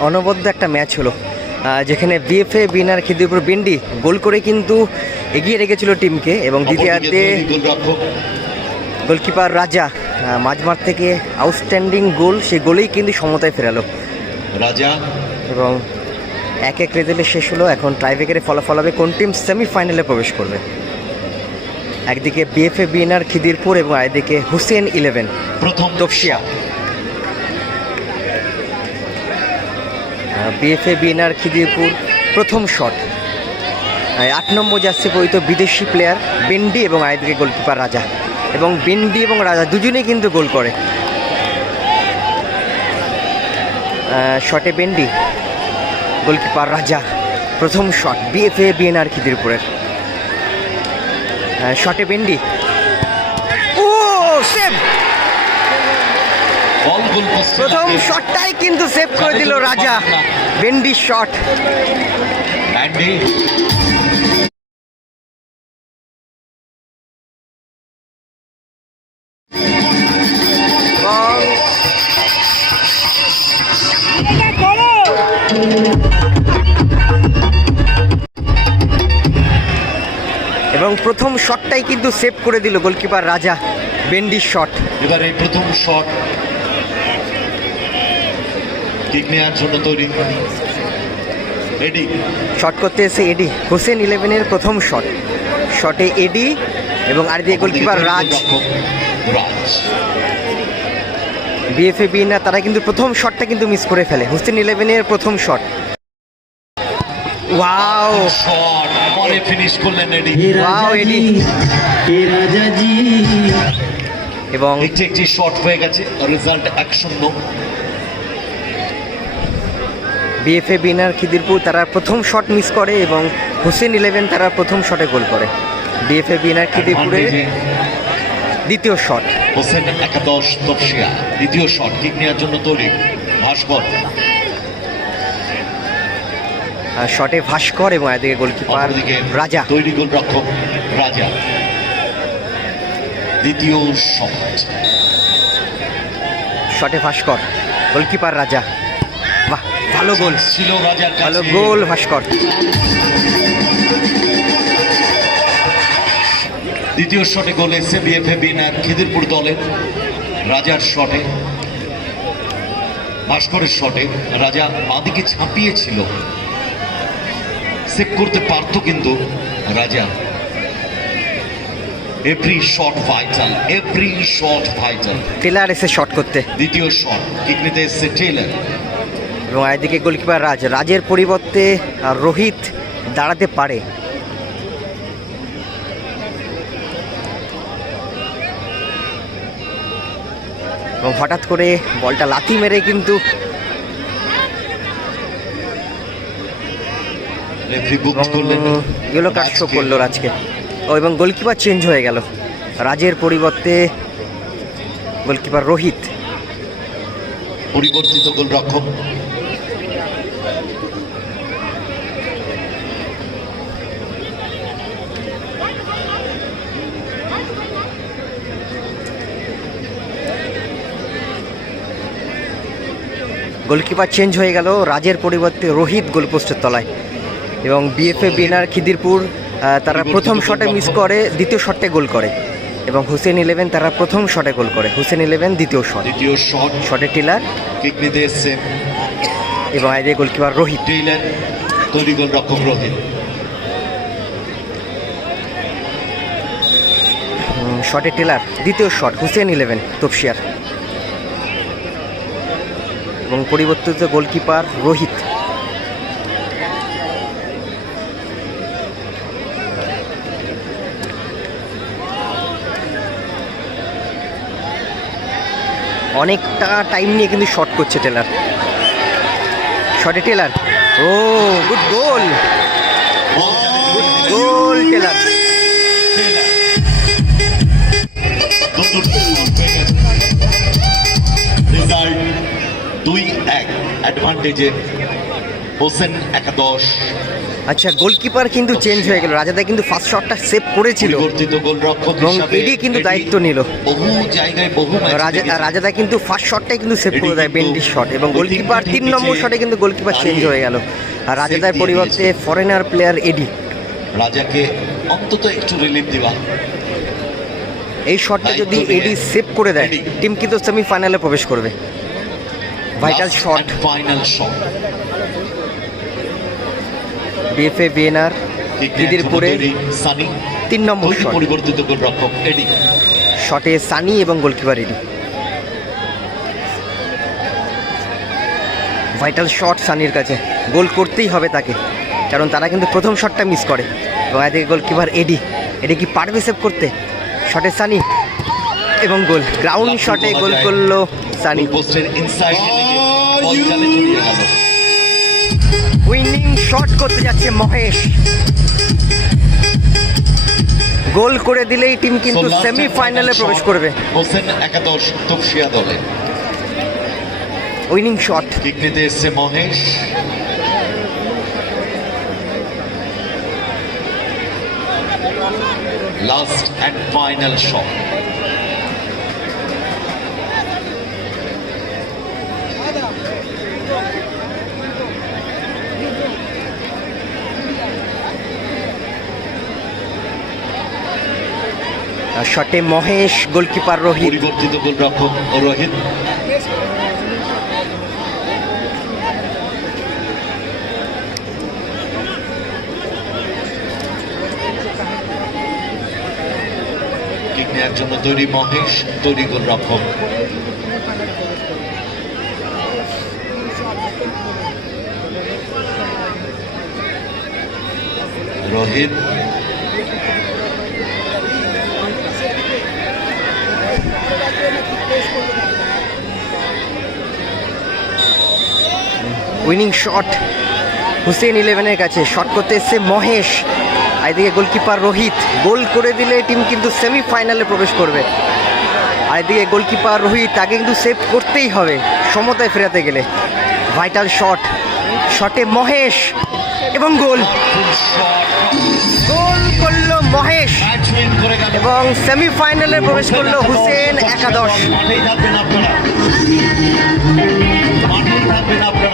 অনবদ্য একটা ম্যাচ হলো। যেখানে বিএফএ বিনার খিদিরপুর বিন্ডি গোল করে কিন্তু এগিয়ে রেখেছিল টিমকে এবং দ্বিতীয়ার্ধে গোলকিপার রাজা মাঝমাঠ থেকে আউটস্ট্যান্ডিং গোল সেই গোলেই কিন্তু সমতায় ফেরালো। রাজা। এবং এক এক রেজাল্টে শেষ হলো। এখন ট্রাইব্রেকারে ফলাফল হবে। কোন টিম সেমিফাইনালে প্রবেশ করবে? একদিকে বিএফএ বিএনআর খিদিরপুর এবং আরেকদিকে হুসেন ইলেভেন প্রথম তপসিয়া। বিএফএ, বিএনআর, খিদিরপুর, প্রথম শট। আট নম্বর যাচ্ছে পরিত বিদেশি প্লেয়ার বেন্ডি এবং আয়দিকে গোলকিপার রাজা। এবং বেন্ডি এবং রাজা দুজনেই কিন্তু গোল করে। শটে বেন্ডি, গোলকিপার রাজা, প্রথম শট বিএফএ, বিএনআর, খিদিরপুরের। শটে বেন্ডি ও সেভ বল গোল পোস্টে প্রথম। শটটাই কিন্তু সেভ করে দিল রাজা। বেন্ডির শট। এবং প্রথম শটটাই কিন্তু সেভ করে দিল গোলকিপার রাজা। বেন্ডির শট। এবারে প্রথম শট শট করতে এসে এডি হোসেন ইলেভেনের প্রথম শট শটে এডি এবং আর দিয়ে গোলকিপার রাজ। বিএফএ বিনা তারা কিন্তু প্রথম শটটা কিন্তু মিস করে ফেলে। হোসেন ইলেভেনের প্রথম শট এবং একটি একটি শট হয়ে গেছে। রেজাল্ট এক শূন্য বিএফএ বিনার খিদিরপুর তারা প্রথম শট মিস করে এবং হোসেন ইলেভেন তারা প্রথম শটে গোল করে। বিএফএ বিনার খিদিরপুরে দ্বিতীয় শট হোসেন একাদশ তপসিয়া দ্বিতীয় শট কিক নেওয়ার জন্য তৈরি ভাস্কর। শটে ভাস্কর এবং এদিকে গোলকিপার রাজা। তৈরি গোলরক্ষক রাজা। দ্বিতীয় শট শটে ভাস্কর গোলকিপার রাজা। ভালো গোল। ছিল ভালো গোল ভাস্কর। দ্বিতীয় শটে গোল এসে বিএফএ বিনার খিদিরপুর দলের রাজার শটে। ভাস্করের শটে রাজা বাঁদিকে ছাপিয়েছিল। সেভ করতে পারতো কিন্তু Raja. Every shot vital every shot vital Taylor এসে শট করতে। দ্বিতীয় শট কিক নিতে এসছে টেলার এবং এদিকে গোলকিপার রাজ। রাজের পরিবর্তে রোহিত দাঁড়াতে পারে। এবং হঠাৎ করে বলটা লাথি মেরে কিন্তু ইয়েলো কার্ড শো করল রাজকে। ও এবং গোলকিপার চেঞ্জ হয়ে গেল। রাজের পরিবর্তে গোলকিপার রোহিত। পরিবর্তিত গোলরক্ষক। গোলকিপার চেঞ্জ হয়ে গেল। রাজের পরিবর্তে রোহিত গোলপোস্টের তলায়। এবং বিএফএ বিনার খিদিরপুর তারা প্রথম শটে মিস করে। দ্বিতীয় শটে গোল করে। এবং হুসেন ইলেভেন তারা প্রথম শটে গোল করে। হুসেন ইলেভেন দ্বিতীয় শট। দ্বিতীয় শট। শটে টিলার। কিক নিতে এসছে। এবং আইডে গোলকিপার রোহিত। টেইলার তৈরি গোলরক্ষক রোহিত। শটে টেলার। দ্বিতীয় শট হুসেন ইলেভেন তপসিয়ার। এবং পরিবর্তিত গোলকিপার রোহিত। অনেকটা টাইম নিয়ে কিন্তু শট করছে টেলার শটে টেলার ও গুড গোল গোল টেলার অ্যাডভান্টেজে হোসেন একাদশ। আচ্ছা গোলকিপার কিন্তু চেঞ্জ হয়ে গেল। রাজাদা কিন্তু ফার্স্ট শটটা সেভ করেছিল। এবং হিসাবে এডি কিন্তু দায়িত্ব নিল। বহু জায়গায় বহু। রাজাদা কিন্তু ফার্স্ট শটটাই কিন্তু সেভ করে দেয় বেন্ডির শট এবং গোলকিপার তিন নম্বর শটে কিন্তু গোলকিপার চেঞ্জ হয়ে গেল। আর রাজাদার পরিবর্তে ফরেনার প্লেয়ার এডি রাজাকে অন্তত একটু রিলিফ দেওয়া। এই শটটা যদি এডি সেভ করে দেয়। টিম কিন্তু সেমিফাইনালে প্রবেশ করবে। Vital shot final shot BFA BNR খিদিরপুরে Sunny তিন নম্বর শট পরিবর্তিত গোলরক্ষক এডি শটে সানি এবং গোলকিপার এডি ভাইটাল শট সানির কাছে। গোল করতেই হবে তাকে। কারণ তারা কিন্তু প্রথম শটটা মিস করে। এবং এদিকে গোলকিপার এডি এডি কি পারবে সেভ করতে? শটে সানি এবং গোল গ্রাউন্ড শটে গোল করল সানি পোস্টের ইনসাইড বল জালে জড়িয়ে গেল উইনিং শট করতে যাচ্ছে মহেশ। গোল করে দিলেই টিম কিন্তু সেমিফাইনালে final প্রবেশ করবে। হোসেন একাদশ তপসিয়া দলে। উইনিং শট কিক নিতে এসছে Mahesh. Last and final shot শটে মহেশ, গোলকিপার রোহিত। পরিবর্তিত গোলরক্ষক রোহিত। কিক নেওয়ার জন্য তৈরি মহেশ, তৈরি গোলরক্ষক। রোহিত উইনিং শট হুসেন ইলেভেনের কাছে। শট করতে এসছে মহেশ। আর এদিকে গোলকিপার রোহিত। গোল করে দিলে টিম কিন্তু সেমিফাইনালে প্রবেশ করবে। আর এদিকে গোলকিপার রোহিত, তাকে কিন্তু সেভ করতেই হবে সমতায় ফেরাতে গেলে। ভাইটাল শট শটে মহেশ এবং গোল। গোল করল মহেশ এবং সেমিফাইনালে প্রবেশ করল হুসেন একাদশ।